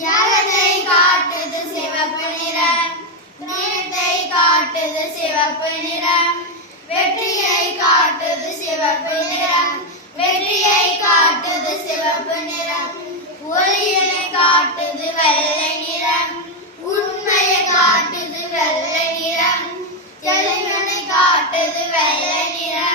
தியாகத்தை காட்டுது சிவப்பு நிறம், நீளத்தை காட்டுது சிவப்பு நிறம், வெற்றியை காட்டுது சிவப்பு நிறம், வெற்றியை காட்டுது சிவப்பு நிறம், ஒளியினை காட்டுது வெள்ளை நிறம், உண்மையை காட்டுது வெள்ளை நிறம், தெளிவினை காட்டுது வெள்ளை நிறம்.